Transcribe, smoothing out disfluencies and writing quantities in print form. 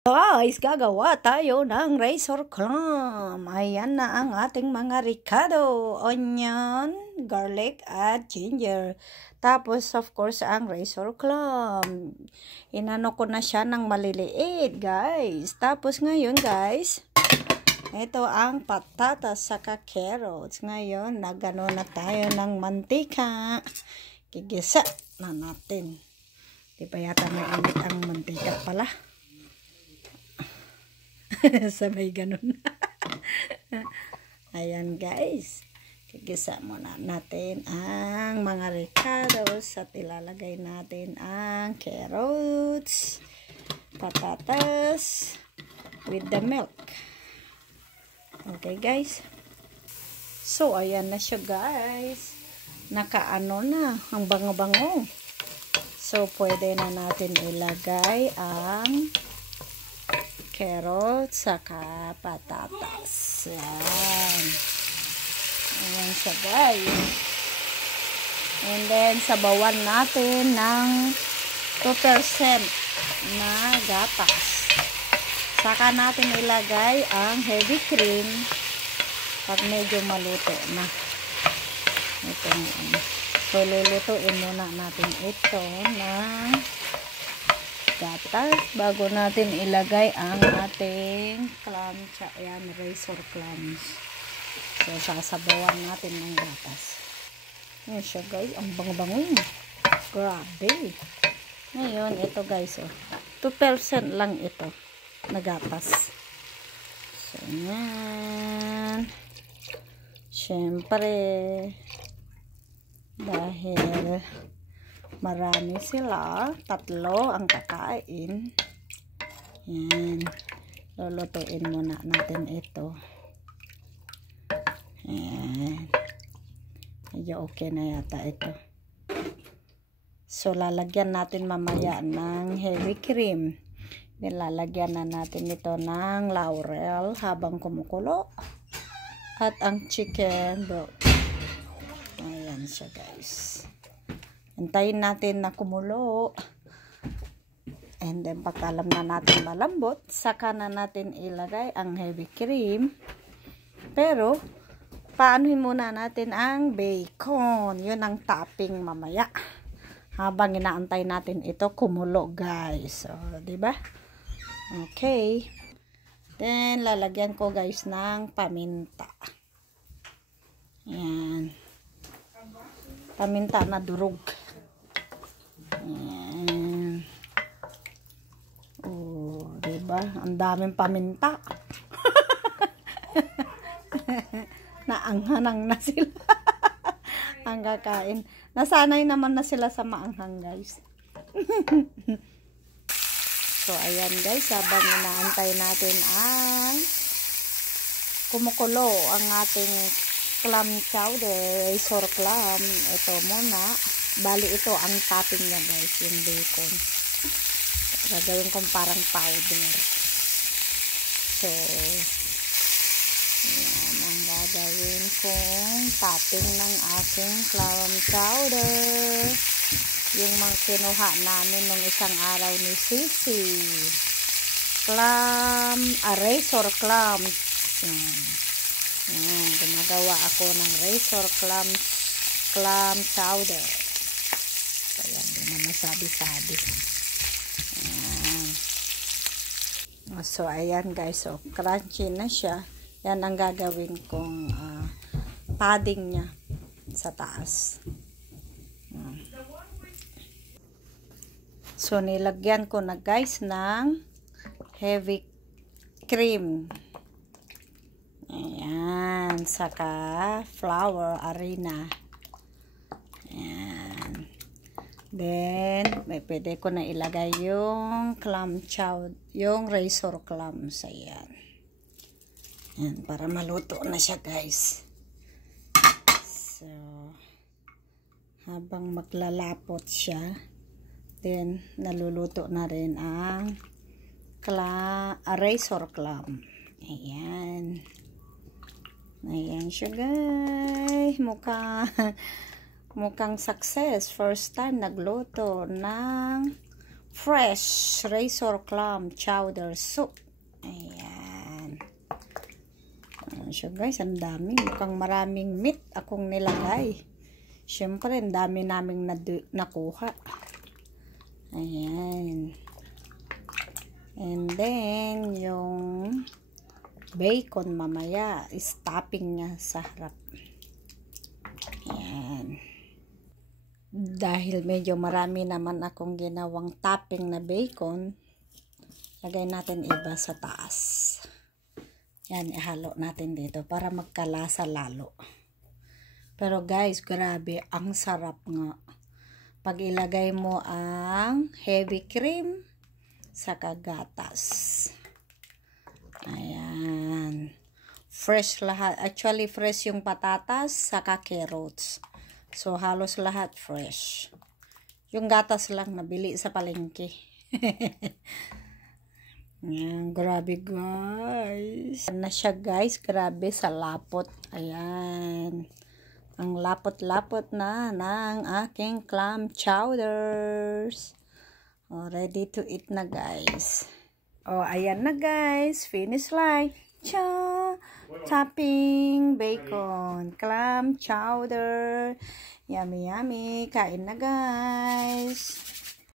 Guys, gagawa tayo ng razor clam. Ayan na ang ating mga ricado, onion, garlic, at ginger. Tapos, of course, ang razor clam. Inano ko na siya ng maliliit, guys. Tapos ngayon, guys, ito ang patatas saka carrots. Ngayon, nagano na tayo ng mantika. Gigisa na natin. Di ba yata mainit ang mantika pala? Sabay ganun. Ayan guys, gigisa muna natin ang mga ricados at ilalagay natin ang carrots, patatas with the milk. Okay guys, so ayan na siya guys, nakaano na, ang bango-bango. So pwede na natin ilagay ang carrots saka patatas. Yan. Ayan siya guys. And then sabawan natin ng 2% na gatas. Saka natin ilagay ang heavy cream pag medyo maluto na. Itong so lulutuin muna natin ito na gatas bago natin ilagay ang ating clam, ayan, razor clams. So sasabawan natin ng gatas. Ayan siya guys, ang bango-bango, grabe. Ngayon ito guys, 2% lang ito na gatas. So yan, syempre dahil marami sila, 3 ang kakain. Yan. Lulutuin muna natin ito. Yan. Medyo okay na yata ito. So, lalagyan natin mamaya ng heavy cream. Nilalagyan na natin ito ng laurel habang kumukulo. At ang chicken broth. Ayan siya guys. Hintayin natin na kumulo. And then pagkalam na natin malambot, saka na natin ilagay ang heavy cream. Pero paanuhin muna natin ang bacon. Yun ang topping mamaya. Habang inaantay natin ito kumulo, guys. So, 'di ba? Okay. Then lalagyan ko guys ng paminta. Yan. Paminta na durog. Ayan. Oh, diba? Ang daming paminta. Naanghanang na sila. Ang kakain. Nasanay naman na sila sa maanghang, guys. So, ayan guys. Habang inaantay natin ang kumukulo ang ating clam chowder, razor clam. Ito muna. Bali ito ang topping niya guys, yung bacon. Gagawin kong parang powder. So, yan ang gagawin kong topping ng aking clam chowder. Yung mga kinuha namin nung isang araw ni Sisi. Razor clam. Yan, gumagawa ako ng razor clam chowder. Ayan, hindi na masabi-sabi. So, ayan guys. So, crunchy na siya. Yan ang gagawin kong padding niya sa taas. So, nilagyan ko na guys ng heavy cream. Ayan. Saka flour, harina. Ayan. Then, pwede ko na ilagay yung clam chowder, yung razor clams. Ayan. Ayan, para maluto na siya guys. So, habang maglalapot siya, then, naluluto na rin ang razor clam. Ayan. Ayan siya guys. Mukhang success. First time nagluto ng fresh razor clam chowder soup. Ayan. So guys, ang dami. Mukhang maraming meat akong nilagay. Siyempre, ang dami naming nakuha. Ayan. And then, yung bacon mamaya is topping niya sa harap. Ayan. Dahil medyo marami naman akong ginawang topping na bacon, lagay natin iba sa taas. Yan, ihalo natin dito para magkalasa lalo. Pero guys, grabe, ang sarap nga. Pag ilagay mo ang heavy cream sa kagatas. Ayan. Fresh lahat. Actually, fresh yung patatas saka carrots. So, halos lahat fresh. Yung gatas lang nabili sa palengke. Ayan, grabe guys. Ayan na siya guys. Grabe sa lapot. Ayan. Ang lapot-lapot na ng aking clam chowders. Oh, ready to eat na guys. Oh, ayan na guys. Finish line. Cha! Topping bacon. Clam chowder. Yummy, yummy. Kain na guys.